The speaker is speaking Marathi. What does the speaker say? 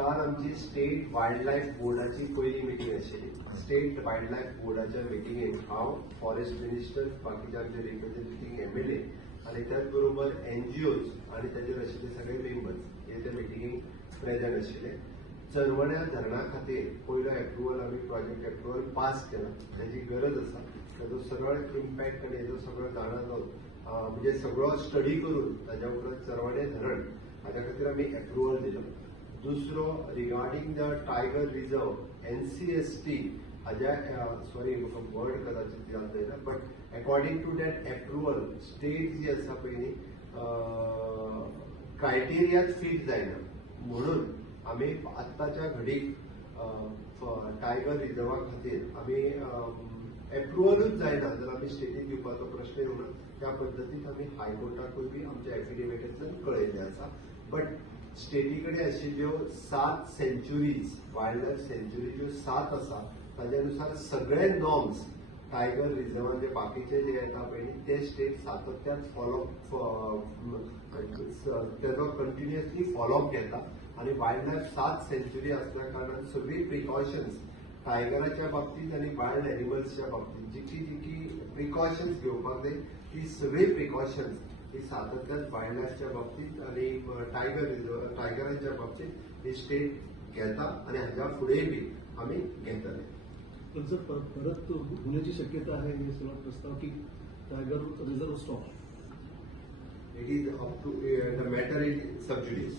काल आमची स्टेट वायल्ड लायफ बोर्डाची पहिली मिटींग आशिल्ली. स्टेट वायल्ड लायफ बोर्डाच्या मिटिंगेक हांव फॉरेस्ट मिनिस्टर, बाकीचे आमचे रिप्रेझेंटेटिव्ह एमएलए आणि त्याच बरोबर एनजीओज आणि ताचेर आशिल्ले सगळे मेंबर्स हे त्या मिटिंगेक प्रेझेंट आशिल्ले. चरवड्या धरणा खातीर पयलो एप्रुवल आमी प्रोजेक्ट एप्रुवल पास केला. ताची गरज आसा. ताजो सरळ इम्पॅक्ट आनी हेजो सगळो जाणा म्हणजे सगळो स्टडी करून ताज्या उपरांत चरवडे धरण हाज्या खातीर आमी एप्रुवल दिलो. दुसरो regarding the tiger reserve NCST हाज्या सॉरी म्हाका वर्ड कदाचित याद जायना but according to that approval state जी आसा पळय न्ही क्रायटेरियात फीट जायना म्हणून आमी आत्ताच्या घडीक टायगर रिझर्वा खातीर आमी एप्रुवलूच जायना जाल्यार आमी स्टेटीक दिवपाचो प्रश्न येवना. त्या पद्दतीन आमी हायकोर्टाकूय बी आमच्या एफिडेविटांतल्यान कळयल्लें आसा. बट स्टेटी कडेन आशिल्ल्यो 7 सेंच्युरीज वायल्ड लायफ सेंच्युरी ज्यो 7 आसा ताज्या अनुसार सगळे नॉर्म्स टायगर रिझर्वान जे बाकीचे जे येता पळय न्ही ते स्टेट सातत्यान तेजो कंटिन्युअसली फॉलोअप घेता आणि वायल्ड लायफ 7 सेंच्युरी असल्या कारणान सगळी प्रिकॉशन्स टायगराच्या बाबतीत आणि वायल्ड एनिमल्सच्या बाबतीत जी प्रिकॉशन्स घेवपाक जाय ती सगळी प्रिकॉशन्स ही सातत्यान वायल्ड लायफच्या बाबतीत आणि टायगरांच्या बाबतीत ही स्टेट घेता आणि हाच्या फुडेय बी आम्ही घेतले. पण जर परत होण्याची शक्यता आहे हे सगळा प्रस्ताव की tiger reserve stop it is up to the matter is सबज्युडिस.